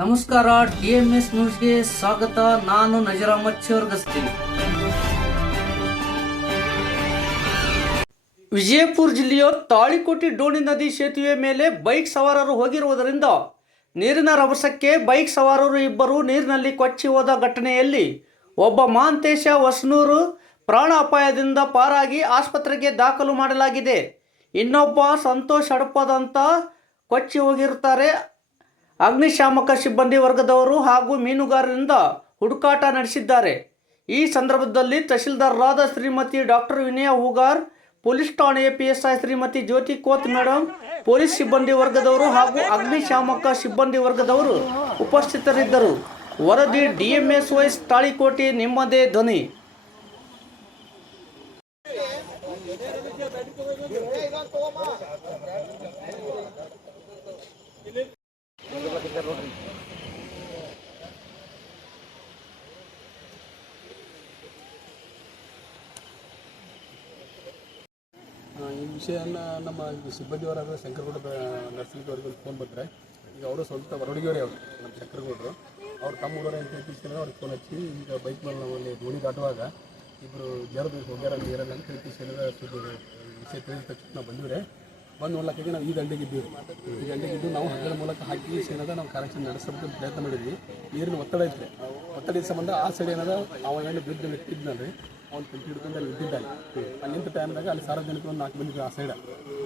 ನಮಸ್ಕಾರ D M S ನ್ಯೂಸ್ಗೆ ಸ್ವಾಗತ. ನಾನು ನಜರಾಮಚ್ಚಿ ಚೋರ್ಗಸ್ತಿ. ವಿಜಯಪುರ ಜಿಲ್ಲೆಯ ತಾಳಿಕೋಟಿ ಡೋಣಿ ನದಿ ಸೇತುವೆ ಮೇಲೆ ಬೈಕ್ ಸವಾರರು ಹೋಗಿರುವುದರಿಂದ ನೀರಿನ ರಭಸಕ್ಕೆ ಬೈಕ್ ಸವಾರರು ಇಬ್ಬರು ನೀರಿನಲ್ಲಿ ಕೊಚ್ಚಿ ಹೋದ ಘಟನೆಯಲ್ಲಿ ಒಬ್ಬ ಮಾಂತೇಶ ಹೊಸನೂರು ಪ್ರಾಣ ಅಪಾಯದಿಂದ ಪಾರಾಗಿ ಆಸ್ಪತ್ರೆಗೆ ದಾಖಲು ಮಾಡಲಾಗಿದೆ. ಇನ್ನೊಬ್ಬ ಸಂತೋಷ್ ಹಡಪದಂತ ಕೊಚ್ಚಿ ಹೋಗಿರುತ್ತಾರೆ. ಅಗ್ನಿಶಾಮಕ ಸಿಬ್ಬಂದಿ ವರ್ಗದವರು ಹಾಗೂ ಮೀನುಗಾರರಿಂದ ಹುಡುಕಾಟ ನಡೆಸಿದ್ದಾರೆ. ಈ ಸಂದರ್ಭದಲ್ಲಿ ತಹಶೀಲ್ದಾರರಾದ ಶ್ರೀಮತಿ ಡಾಕ್ಟರ್ ವಿನಯ ಹೂಗಾರ್, ಪೊಲೀಸ್ ಠಾಣೆಯ PSI Shrimati Jyoti Koth madam police ಸಿಬ್ಬಂದಿ ವರ್ಗದವರು ಹಾಗೂ ಅಗ್ನಿಶಾಮಕ ಸಿಬ್ಬಂದಿ ವರ್ಗದವರು ಉಪಸ್ಥಿತರಿದ್ದರು. ವರದಿ ಡಿಎಂಎಸ್ ವೈಸ್ ತಾಳಿಕೋಟೆ ನಿಮ್ಮದೇ ಧ್ವನಿ. ಈ ವಿಷಯನ ನಮ್ಮ ಸಿಬ್ಬಂದಿ ಸಿಬ್ಬಂದಿಯವರಾದ ಶಂಕರಗೌಡ ನರ್ಸಿಂಗ್ ಒಂದು ಫೋನ್ ಬಂದರೆ, ಈಗ ಅವರು ಸ್ವಂತ ಹೊರಡಿಗೆಯವರೇ ಅವರು, ನಮ್ಮ ಶಂಕರಗೌಡರು. ಅವ್ರು ತಮ್ಮ ಊರವರೇ ಅಂತ ಹೇಳ್ತಿದ್ದಾರೆ ಅವ್ರಿಗೆ ಫೋನ್ ಹಚ್ಚಿ ಈಗ ಬೈಕ್ ಮೇಲೆ ನಾವು ಅಲ್ಲಿ ದೋಣಿ ದಾಟುವಾಗ ಇಬ್ಬರು ಜರದು ಹೋಗ್ಯಾರ ನೀರಲ್ಲ ಅಂತ ಸುದ್ದಿ ವಿಷಯ ತಿಳಿದ ತಕ್ಷಣ ನಾವು ಬಂದಿವ್ರೆ. ಬಂದು ನೋಡ್ಲಕ್ಕಾಗಿ ನಾವು ಈ ದಂಡೆಗೆ ಇದ್ದೀವಿ ಈ ದಂಡೆಗೆ ಇದ್ದು ನಾವು ಹಗ್ಗದ ಮೂಲಕ ಹಾಕಿ ಏನದ ನಾವು ಕರೆಕ್ಷನ್ ನಡೆಸೋದಕ್ಕೆ ಪ್ರಯತ್ನ ಮಾಡಿದ್ವಿ. ನೀರಿನ ಒತ್ತಡ ಇದ್ದರೆ ಒತ್ತಡದ ಸಂಬಂಧ ಆ ಸೈಡ್ ಏನದ ಅವ ಏನು ಬಿದ್ದ ಇದ್ನಲ್ರಿ ಅವ್ನು ಕಂಟಿ ಹಿಡ್ಕೊಂಡು ಅಲ್ಲಿ ಇದ್ದಿದ್ದಾನೆ. ಅಲ್ಲಿ ನಿಂತ ಟೈಮ್ದಾಗ ಅಲ್ಲಿ ಸಾರ್ವಜನಿಕ ಒಂದು ನಾಲ್ಕು ಮಂದಿ ಆ ಸೈಡ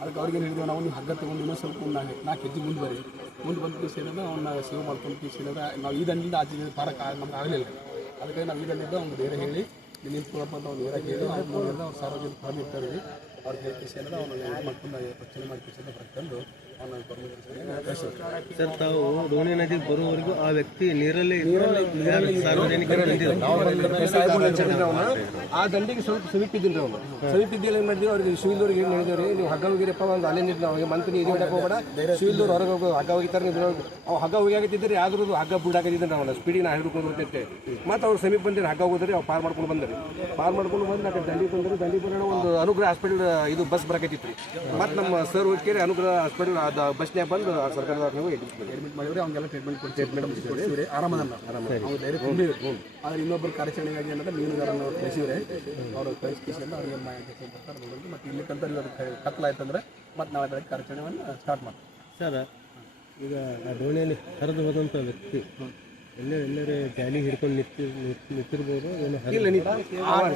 ಅದಕ್ಕೆ ಅವ್ರಿಗೆ ಹೇಳಿದ್ವಿ ನಾವು ನೀವು ಹಗ್ಗ ತೊಗೊಂಡು ಇನ್ನೊಂದು ಸ್ವಲ್ಪ ಒಂದು ನಾಲ್ಕು ನಾಲ್ಕು ಹೆಜ್ಜೆ ಮುಂದೆ ಬರೀ. ಮುಂದೆ ಬಂದು ಕೇಸ್ ಏನದ ಅವನ್ನ ಸೇವ್ ಮಾಡ್ಕೊಂಡು ಏನದ ನಾವು ಈ ದಂಡಿಂದ ಆಚೆ ಪಾರಕ್ಕೆ ನಮ್ಗೆ ಆಗಲಿಲ್ಲ. ಅದಕ್ಕೆ ನಾವು ಈ ದಂಡಿಂದ ಅವ್ನು ಬೇರೆ ಹೇಳಿ ನಿಂತ್ಕೊಳ್ಳಪ್ಪ ಅಂತ ಅವ್ನು ಬೇರೆ ಹೇಳಿ ಅವ್ರು ಸಾರ್ವಜನಿಕ ಇರ್ತಾರೆ ಕೇಸ್ ಏನದ ಅವನು ಮಾಡ್ಕೊಂಡು ರಕ್ಷಣೆ ಮಾಡಿ ಅಂತ ಬರ್ಕೊಂಡು ಅವನ ಗೌರ್ಮೆಂಟ್ ಸರ್ ತಾವು ದೋಣಿ ನದಿಗೆ ಬರುವವರೆಗೂ ಆ ವ್ಯಕ್ತಿ ನೀರಲ್ಲೇ ಸಾರ್ವಜನಿಕರು ಆ ದಂಡಿಗೆ ಸ್ವಲ್ಪ ಸಮೀಪಿದ್ದೀನಿ ಅವನು ಸಮೀಪಿದ್ದಲ್ಲಿ ಏನು ಮಾಡಿದ್ವಿ ಅವ್ರಿಗೆ ಶಿವಿಲ್ದವ್ರಿಗೆ ಏನು ಹೇಳಿದ್ರಿ ನೀವು ಹಗ್ಗ ಹೋಗಿರಪ್ಪ ಒಂದು ಅಲ್ಲೇ ನಿಂತು ನಾವು ಮಂತ್ರಿ ಇದು ಮಾಡಕ್ಕೆ ಹೋಗಬೇಡ. ಶಿವಿಲ್ದವ್ರು ಹೊರಗೆ ಹೋಗೋ ಹಗ್ಗ ಹೋಗಿತಾರೆ ನೀವು ಅವ್ ಹಗ್ಗ ಹೋಗಿಯಾಗತ್ತಿದ್ದರೆ ಯಾವ್ದು ಹಗ್ಗ ಬಿಡಾಕತ್ತಿದ್ದೆ ಅವನ ಸ್ಪೀಡಿಗೆ ನಾ ಹಿಡ್ಕೊಂಡು ಬರ್ತೈತೆ ಮತ್ತು ಅವ್ರು ಸಮೀಪ ಬಂದಿರಿ ಹಗ್ಗ ಹೋಗಿದ್ರಿ ಅವ್ರು ಪಾರ್ ಮಾಡ್ಕೊಂಡು ಬಂದ್ರಿ. ಪಾರ್ ಮಾಡ್ಕೊಂಡು ಬಂದು ದಂಡಿ ಬಂದ್ರೆ ದಂಡಿ ಬರೋಣ ಒಂದು ಅನುಗ್ರಹ ಹಾಸ್ಪಿಟಲ್ ಇದು ಬಸ್ ಬರಕತ್ತಿತ್ತು ರೀ. ಮತ್ತು ನಮ್ಮ ಸರ್ ಹೋಗಿ ಅನುಗ್ರಹ ಹಾಸ್ಪಿಟಲ್ ಅದು ಬಸ್ನ್ಯಾಗ ಬಂದು ಆ ಸರ್ಕಾರದ ಹೋಗಿ ಎಡ್ಮಿಟ್ ಅಡ್ಮಿಟ್ ಮಾಡಿದ್ರೆ ಅವ್ನಿಗೆಲ್ಲ ಟ್ರೀಟ್ಮೆಂಟ್ ಕೊಟ್ಟು ಟ್ರೀಟ್ಮೆಂಟ್ ಕೊಡಿಸಿವ್ರೆ ಆರಾಮದಲ್ಲ ಆರಾಮ. ಅವ್ರು ಧೈರ್ಯ ತುಂಬಿದ್ರು ಆದ್ರೆ ಇನ್ನೊಬ್ಬರು ಕಾರ್ಯಾಚರಣೆಗಾಗಿ ಏನಂದ್ರೆ ಮೀನುಗಾರನ ಕಳಿಸಿದ್ರೆ ಅವರು ಕಳಿಸ್ಕಿಸಿಂದ ಅವ್ರಿಗೆ ಮಾಹಿತಿ ಮತ್ತೆ ಇಲ್ಲಿ ಕಂತ ಕತ್ಲಾಯ್ತಂದ್ರೆ ಮತ್ತೆ ನಾವು ಅದರ ಕಾರ್ಯಾಚರಣೆಯನ್ನು ಸ್ಟಾರ್ಟ್ ಮಾಡ್ತೀವಿ. ಸರ್ ಈಗ ಆ ದೋಣಿಯಲ್ಲಿ ಹರಿದು ಹೋದಂಥ ವ್ಯಕ್ತಿ ಎಲ್ಲೇ ಎಲ್ಲರೇ ಹಿಡ್ಕೊಂಡು ನಿಂತಿ ನಿಂತಿರ್ಬೋದು ಏನು ಇಲ್ಲ ನೀವು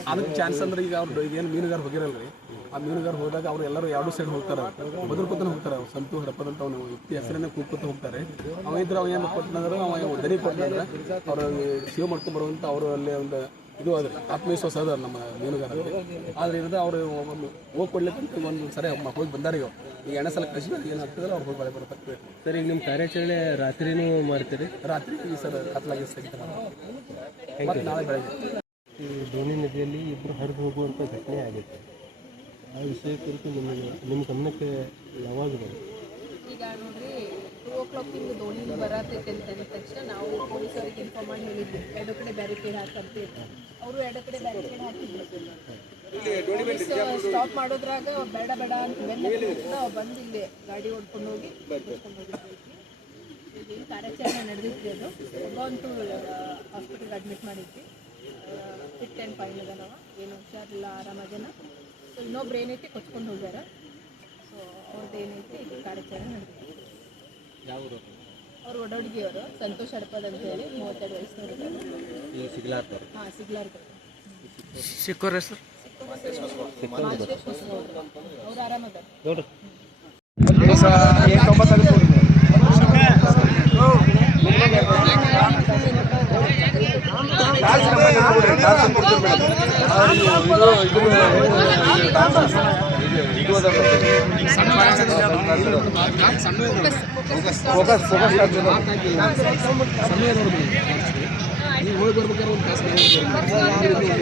ಅದಕ್ಕೆ ಚಾನ್ಸ್ ಅಂದ್ರೆ ಈಗ ಅವ್ರು ಏನು ಮೀನುಗಾರ ಹೋಗಿರಲ್ರಿ? ಆ ಮೀನುಗಾರ ಹೋದಾಗ ಅವ್ರು ಎಲ್ಲರೂ ಎರಡು ಸೈಡ್ ಹೋಗ್ತಾರೆ. ಬದರ್ಕೊತಾನೆ ಹೋಗ್ತಾರೆ ಅವ್ರು. ಸಂತು ಹಡಪದಂತ ಅವನು ವ್ಯಕ್ತಿ ಹೆಸರನ್ನೇ ಕೂಪತ್ತ ಹೋಗ್ತಾರೆ. ಅವ ಇದ್ರೆ ಅವ ಏನು ಕೊಟ್ಟನಂದ್ರೆ ಅವ ದನಿ ಕೊಟ್ಟನಂದ್ರೆ ಅವ್ರ ಸೇವ್ ಮಾಡ್ಕೊಂಡು ಬರುವಂತ ಅವರು ಅಲ್ಲಿ ಒಂದು ಇದು ಆದರೆ ಆತ್ಮವಿಶ್ವಾಸ ಅದ ನಮ್ಮ ಮೀನುಗಾರರಿಗೆ. ಆದ್ರೆ ಇರೋದು ಅವರು ಹೋಗಿ ಕೊಡ್ಲಿಕ್ಕೆ ಒಂದು ಸರಿ ಹೋಗಿ ಬಂದಾರ ಈಗ. ಈಗ ಎಣ್ಣೆ ಸಲ ಕಳಿಸಿದ್ರೆ ಏನಾಗ್ತದೆ ಅವ್ರು ಹೋಗಿ ಬಳೆ ಬರ್ಬೇಕು ಸರ್ ಈಗ ನಿಮ್ಮ ಕಾರ್ಯಾಚರಣೆ ರಾತ್ರಿನೂ ಮಾಡ್ತೀರಿ? ರಾತ್ರಿ ಈ ಸರ್ ಕತ್ಲಾಗಿ ಸಿಗ್ತಾರೆ ಮತ್ತೆ ನಾಳೆ ಬೆಳಗ್ಗೆ. ಈ ದೋಣಿ ನದಿಯಲ್ಲಿ ಇಬ್ಬರು ಹರಿದು ಹೋಗುವಂಥ ಘಟನೆ ಆಗುತ್ತೆ ಆ ವಿಷಯ ಕುರಿತು ನಿಮಗೆ ನಿಮ್ಮ ಗಮನಕ್ಕೆ ಯಾವಾಗ ಬರುತ್ತೆ? ಈಗ ನೋಡ್ರಿ ಟೂ ಓ ಕ್ಲಾಕ್ ಹಿಂಗೆ ದೋಣಿ ಬರತೈತೆ ಅಂತ ಅಂದ ತಕ್ಷಣ ನಾವು ಪೊಲೀಸರಿಗೆ ಇನ್ಫಾರ್ಮ್ ಮಾಡಿ ಹೇಳಿದ್ವಿ. ಎರಡು ಕಡೆ ಬ್ಯಾರಿಕೇಡ್ ಹಾಕಂತ ಅವರು ಎರಡು ಕಡೆ ಬ್ಯಾರಿಕೇಡ್ ಹಾಕಿದ್ರು. ಸ್ಟಾಪ್ ಮಾಡೋದ್ರಾಗ ಬೇಡ ಬೇಡ ಅಂತ ಬೆಲ್ಲ ಬಂದು ಇಲ್ಲಿ ಗಾಡಿ ಓಡ್ಕೊಂಡು ಹೋಗಿ ಹೋಗಿದ್ವಿ. ಕಾರ್ಯಾಚರಣೆ ನಡೆದಿತ್ತು ಅದು. ಒಬ್ಬಂತೂ ಹಾಸ್ಪಿಟಲ್ಗೆ ಅಡ್ಮಿಟ್ ಮಾಡಿದ್ವಿ. ಫಿಟ್ ಆ್ಯಂಡ್ ಫೈನ್ ಅದ ಏನು ಹುಷಾರಿಲ್ಲ ಆರಾಮಾಗೇನ ಸೊ ಇನ್ನೊಬ್ರು ಏನೈತಿ ಕೊಚ್ಕೊಂಡು ಹೋಗ್ಯಾರ. ಸೊ ಅವ್ರದ್ದು ಏನೈತಿ ಕಾರ್ಯಾಚರಣೆ ಕಾರ್ಯಾಚರಣೆ ನಡೆದಿದೆ ಅವ್ರು ಒಡೋಡ್ಗಿಯವರು ಸಂತೋಷ್ ಹಡಪದ್ ಅಂತ ಹೇಳಿ ಮೂವತ್ತೆರಡು ವಯಸ್ಸಿನವರು ಹಾಂ ಸಿಗ್ಲಾರ್ದು ಸಿಕ್ಕೋರೆ ಸರ್ ಮಾಂತೇಶ್ ಹೊಸಗೌಡ್ರು ಅವ್ರು ಆರಾಮದಾರ ನೋಡ್ರಿ ನೀವು ತಾಸು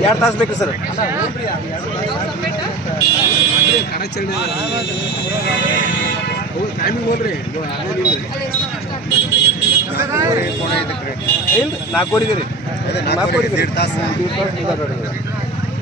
ಎರಡು ತಾಸು ಬೇಕು ಸರ್. ಟೈಮಿಂಗ್ ಹೋಗ್ರಿ ಇಲ್ಲ ತಾಸು ರೀ ನಾಲ್ಕೂವರೆಗೆ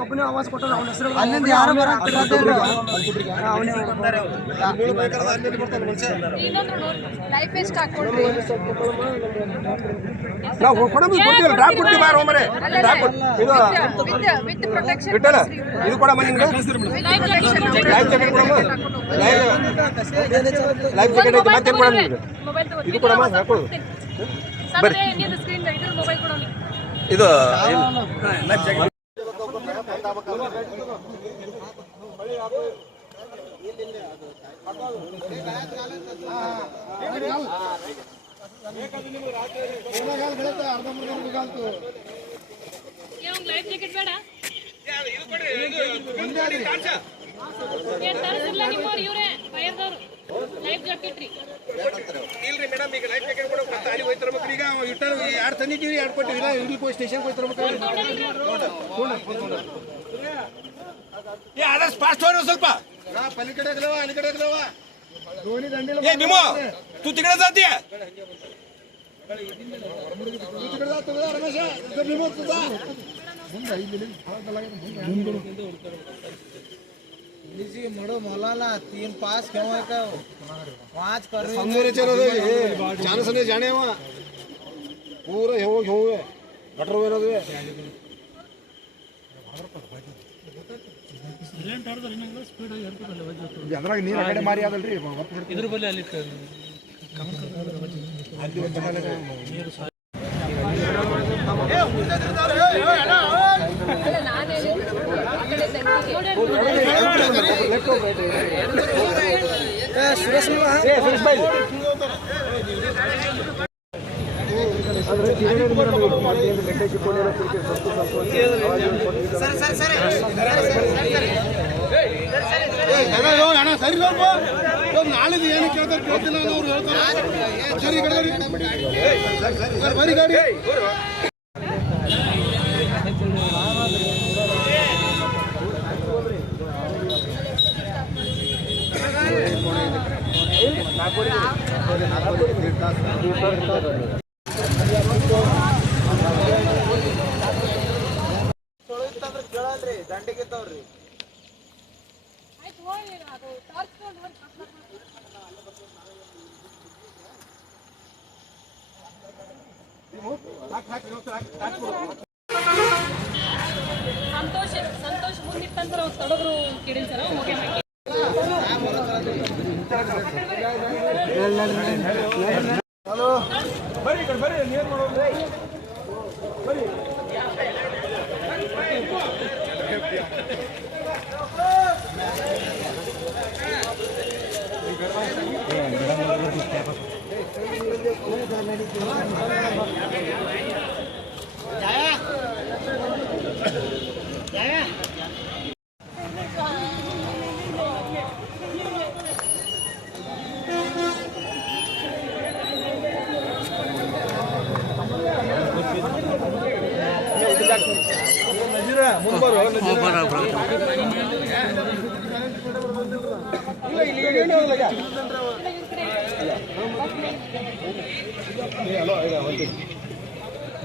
ಒಬ್ಬನೇ ಆವಾಜ್ ಕೊಟ್ಟರು ಅವನ ಹೆಸರು ನಾವು ಕೊಡೋದು ಡ್ರಾಪ್ ಕೊಡ್ತೀವಿ ಬಾರೋ ಮರೆ ಡ್ರಾಪ್ ಇದು ಬಿಟ್ಟಲ್ಲ ಇದು ಕೊಡಮ್ಮ ನಿಮ್ಗೆ ಲೈಫ್ ಜಾಕೆಟ್ ಕೊಡಮ್ಮ ಲೈಫ್ ಲೈಫ್ ಜಾಕೆಟ್ ಐತಿ ಮತ್ತೆ ಏನು ಮಾಡೋಣ ಇದು ಕೊಡಮ್ಮ ಹಾಕೊಳ್ಳು ಬರ್ರಿ. ಇದು ಲೈಫ್ ಜಾಕೆಟ್ ಬೇಡ. ಏನ್ ತರಿಸಿಲ್ಲ ನಿಮ್ಮವ್ರು ಇವ್ರೆ ಬಯರ್ದವ್ರು ಲೈಫ್ ಜಾಕೆಟ್ ರೀ ಇಲ್ರಿ ಮೇಡಮ್ ಈಗ ಲೈಫ್ ಜಾಕೆಟ್ ಕೊಡೋ ಮತ್ತೆ ಅಲ್ಲಿ ಹೋಯ್ತಿರ್ಬೇಕು ಈಗ ಇಟ್ಟ ಎರಡು ತಂದಿದ್ದೀವಿ ಎರಡು ಕೊಟ್ಟಿವಿ ಇಲ್ಲಿ ಹೋಗಿ ಸ್ಟೇಷನ್ಗೆ ಹೋಯ್ತಿರ್ಬೇಕು ಏ ಆದಷ್ಟು ಫಾಸ್ಟ್ ಹೋಗ್ರಿ ಸ್ವಲ್ಪ ಪಲ್ಲಿಕಡೆ ಆಗಲವ ಅಲ್ಲಿ ಕಡೆ ಆಗಲವ ಏ ಭೀಮೋ तू तिकडे जाते रमेश जी मड़ो मौलाना तीन पास क्यों है का पाँच कर रही समझने चलो तो ये जाने सने जाने वहाँ पूरे हो हो है बटर वेरा दे ಏನ್ ಟಾರ್ದ ನಿಂಗೆ ಸ್ಪೀಡ್ ಆಗಿ ಹರ್ಕೋ ಬಲ್ಲ ವಜ್ಜು ಅದ್ರಾಗ ನೀರು ಕಡೆ ಮಾರಿ ಅದಲ್ರಿ ಇದ್ರ ಬಲ್ಲಿ ಅಲ್ಲಿ ಅಲ್ಲಿ ಒಂದು ನೀರು ಏ ಉಳ್ದ ಇರ್ತಾವ ಏ ಏ ಅಣ್ಣ ಅಣ್ಣ ಸರಿ ನಾಳಿದ್ದು ಏನು ಕೇಳ್ತಾರೆ ಕೇಳ್ತಿಲ್ಲ ಅವ್ರು ಹೇಳ್ತಾರೆ ಸರಿ ಗಾಡಿ ಕೇಳಲ್ರಿ ದಂಡಿಗೆ ಮುಂದಿತ್ತಂದ್ರೆ ಆಯ್ತು ಹೋಗಿ ಅದು ಟಾರ್ಚ್ ತಗೊಂಡು ಹೋಗಿ ಸಂತೋಷ್ ಸಂತೋಷ್ ಮುಂದಿತ್ತಂದ್ರೆ ಅವ್ರು ತಡದ್ರು ಕೇಳಿಲ್ಲ ಸರ್ ಓಕೆ ಮಾಡಿ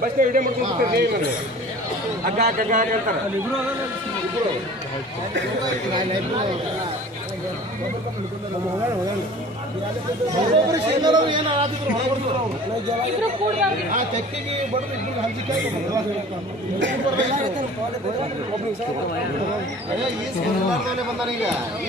ಬಸ್ ವಿಡಿಯೋ ಮಾಡ್ಕೊಂಡು ಕೂತಿರ್ಲಿ ಏನಿಲ್ಲ. ಹಗ್ಗ ಹಗ್ಗ ಒಬ್ಬೊಬ್ರು ಏನಾರು ಏನು ಆತಿದ್ರು ಹೊರಬರ್ತಾರೆ ಅವರು ತೆಕ್ಕಿಗೆ ಬಡ್ದು ಇಬ್ಬರು ಹಂಚಿಕೆ ಬಂದಾನ ಈಗ ಈ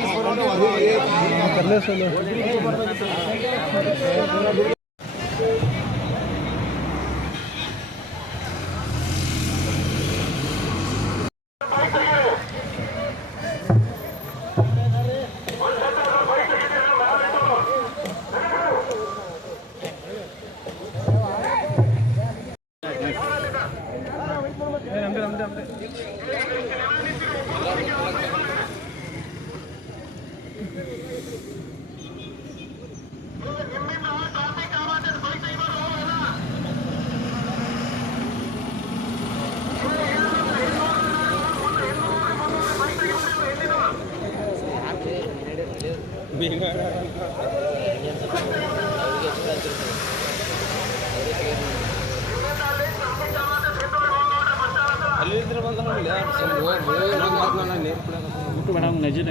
ಯೂಟ್ಯೂಬ್ ನಜೀನ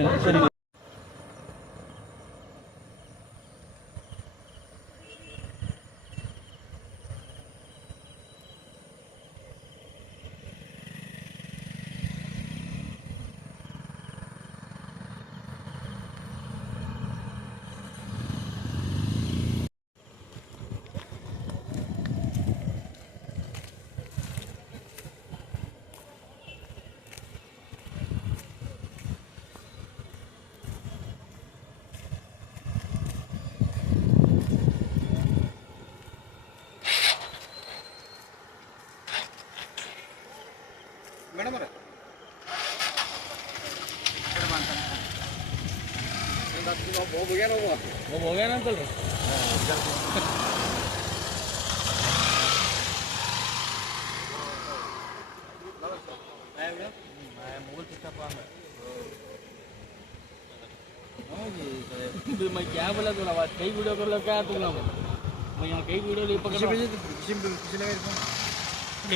मैं क्या बोला तू आवाज कई वीडियो कर लो क्या तू ना मैं यहाँ कई वीडियो नहीं पकड़ रहा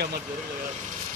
मत करो यार